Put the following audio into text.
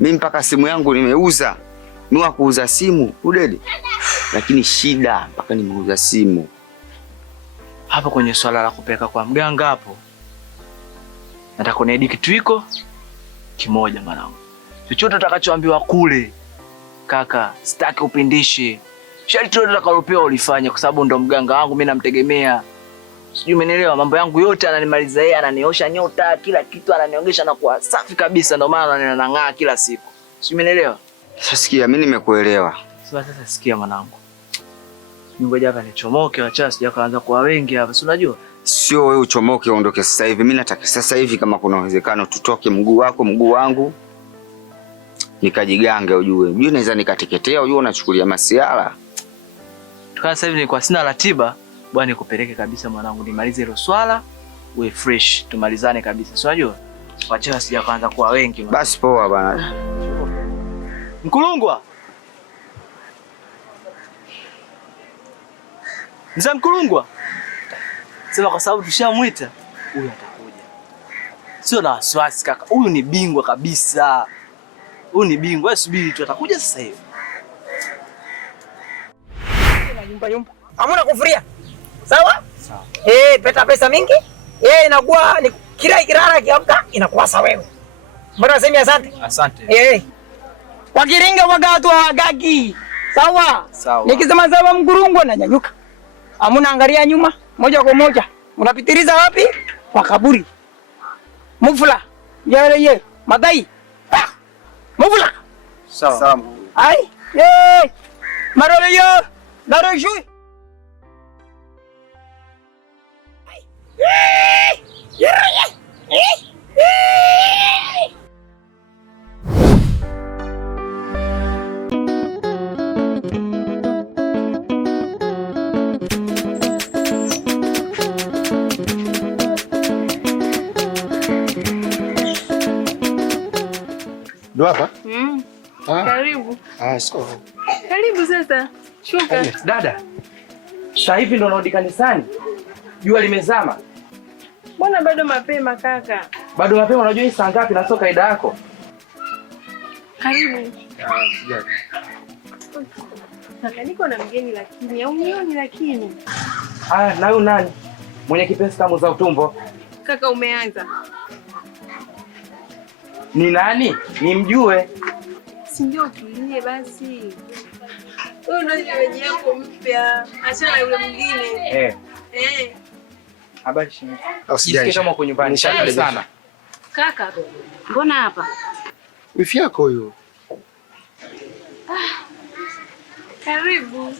Mimi mpaka simu yangu nimeuza. Niwa kuuza simu, udede. Lakini shida mpaka nimeuza simu. Hapo kwenye swala la kupeleka kwa mganga hapo. Nataka kuniahidi kitu hiko kimoja mwanangu. Chochote utakachoambiwa kule, kaka, sitaki upindishe. Sharti lote utakalopewa ulifanye kwa sababu ndo mganga wangu mimi namtegemea. Sijui umenielewa, mambo yangu yote ananimaliza yeye, ananiosha nyota, kila kitu ananiongesha na kuwa safi kabisa, ndio maana anang'aa kila siku. Sijui umenielewa? Sikia, mimi nimekuelewa. Sasa sikia mwanangu. Ngoja hapa nichomoke, acha sija kaanza kuwa wengi hapa. Si unajua? Sio wewe uchomoke uondoke sasa hivi. Mimi nataka sasa hivi kama kuna uwezekano tutoke mguu wako mguu wangu. Nikajigange ujue. Ujue naweza nikateketea, ujue unachukulia masiala. Tukana sasa hivi nilikuwa sina ratiba, bwana nikupeleke kabisa mwanangu nimalize hilo swala, uwe fresh, tumalizane kabisa. Si unajua? Wacha sija kaanza kuwa wengi. Basi poa bana. Mkulungwa. Mzee Mkulungwa. Sema kwa sababu tushamuita, huyu atakuja. Sio na wasiwasi kaka. Huyu ni bingwa kabisa. Huyu ni bingwa, subiri tu atakuja sasa hivi. Nyumba. Hamuna kufuria. Sawa? Sawa. Peta pesa mingi. Inakuwa ni kila ikirara kiamka inakuwa sawa wewe. Mbona sema asante? Asante. Wakiringa waga watu hawagagi. Sawa? Sawa. Nikisema sawa Mkulungwa na nyanyuka. Hamuna angalia nyuma moja kwa moja. Unapitiliza wapi? Kwa kaburi. Mufula. Ye. Madai. Mufula. Sawa. Ai. Marole yo. Daro shui. Ndo hapa? Karibu. Sawa. Karibu sasa. Shuka. Dada. Sasa hivi ndo narudi kanisani. Jua limezama. Mbona bado mapema kaka? Bado mapema, unajua hii saa ngapi na sio kaida yako? Karibu. Sijali. Kaka niko na mgeni lakini au nioni lakini. Na huyu nani? Mwenye kipesi kama za utumbo. Kaka umeanza. Ni nani? Nimjue. Si ndio tulie basi. Wewe ndio shemeji yako mpya. Achana yule mwingine. Habari shime. Usijali. Kama uko nyumbani sana. Kaka, mbona hapa? Wifi yako huyo. Karibu.